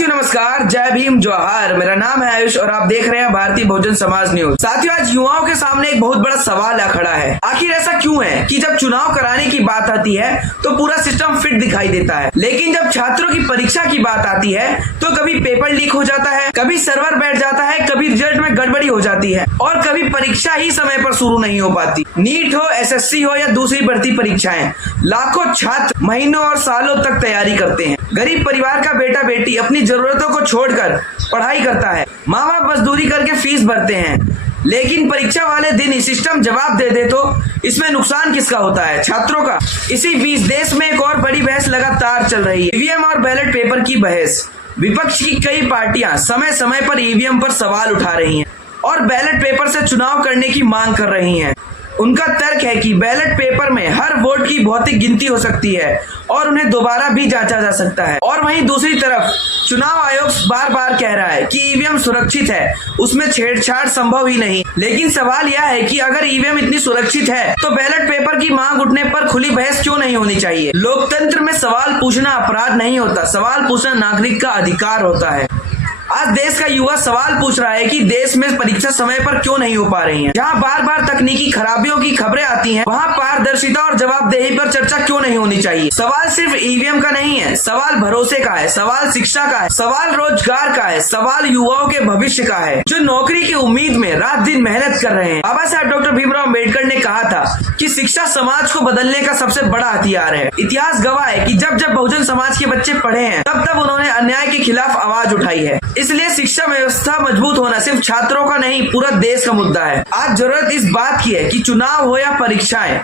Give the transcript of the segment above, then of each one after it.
साथियों नमस्कार, जय भीम जोहार। मेरा नाम है आयुष और आप देख रहे हैं भारतीय बहुजन समाज न्यूज। साथियों, आज युवाओं के सामने एक बहुत बड़ा सवाल आ खड़ा है। आखिर ऐसा क्यों है कि जब चुनाव कराने की बात आती है तो पूरा सिस्टम फिट दिखाई देता है, लेकिन जब छात्रों की परीक्षा की बात आती है तो कभी पेपर लीक हो जाता है, कभी सर्वर बैठ जाता है, कभी रिजल्ट में गड़बड़ी हो जाती है और कभी परीक्षा ही समय पर शुरू नहीं हो पाती। नीट हो, एसएससी हो या दूसरी भर्ती परीक्षाएं, लाखों छात्र महीनों और सालों तक तैयारी करते हैं। गरीब परिवार का बेटा बेटी अपनी जरूरतों को छोड़कर पढ़ाई करता है, माँ बाप मजदूरी करके फीस भरते हैं, लेकिन परीक्षा वाले दिन ही सिस्टम जवाब दे दे तो इसमें नुकसान किसका होता है? छात्रों का। इसी बीच देश में एक और बड़ी बहस लगातार चल रही है, ईवीएम और बैलेट पेपर की बहस। विपक्ष की कई पार्टियां समय समय पर ईवीएम पर सवाल उठा रही हैं और बैलेट पेपर से चुनाव करने की मांग कर रही हैं। उनका तर्क है कि बैलेट पेपर में हर वोट की भौतिक गिनती हो सकती है और उन्हें दोबारा भी जांचा जा सकता है। और वहीं दूसरी तरफ चुनाव आयोग बार बार कह रहा है कि ईवीएम सुरक्षित है, उसमें छेड़छाड़ संभव ही नहीं। लेकिन सवाल यह है कि अगर ईवीएम इतनी सुरक्षित है तो बैलेट पेपर की मांग उठने पर खुली बहस क्यों नहीं होनी चाहिए? लोकतंत्र में सवाल पूछना अपराध नहीं होता, सवाल पूछना नागरिक का अधिकार होता है। आज देश का युवा सवाल पूछ रहा है कि देश में परीक्षा समय पर क्यों नहीं हो पा रही है। जहां बार बार तकनीकी खराबियों की खबरें आती हैं, वहां पारदर्शिता और जवाबदेही पर चर्चा क्यों नहीं होनी चाहिए? सवाल सिर्फ ईवीएम का नहीं है, सवाल भरोसे का है, सवाल शिक्षा का है, सवाल रोजगार का है, सवाल युवाओं के भविष्य का है जो नौकरी की उम्मीद में रात दिन मेहनत कर रहे हैं। बाबा साहब डॉक्टर भीमराव अम्बेडकर ने कहा था कि शिक्षा समाज को बदलने का सबसे बड़ा हथियार है। इतिहास गवाह है कि जब जब बहुजन समाज के बच्चे पढ़े हैं तब तब उन्होंने अन्याय के खिलाफ आवाज उठाई है। इसलिए शिक्षा व्यवस्था मजबूत होना सिर्फ छात्रों का नहीं, पूरा देश का मुद्दा है। आज जरूरत इस बात की है कि चुनाव हो या परीक्षाएं,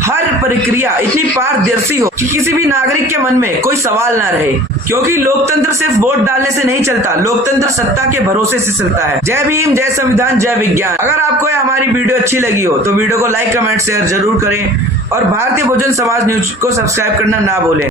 हर प्रक्रिया इतनी पारदर्शी हो कि किसी भी नागरिक के मन में कोई सवाल ना रहे, क्योंकि लोकतंत्र सिर्फ वोट डालने से नहीं चलता, लोकतंत्र सत्ता के भरोसे से चलता है। जय भीम, जय संविधान, जय विज्ञान। अगर आपको हमारी वीडियो अच्छी लगी हो तो वीडियो को लाइक, कमेंट, शेयर जरूर करें और भारतीय बहुजन समाज न्यूज को सब्सक्राइब करना ना भूलें।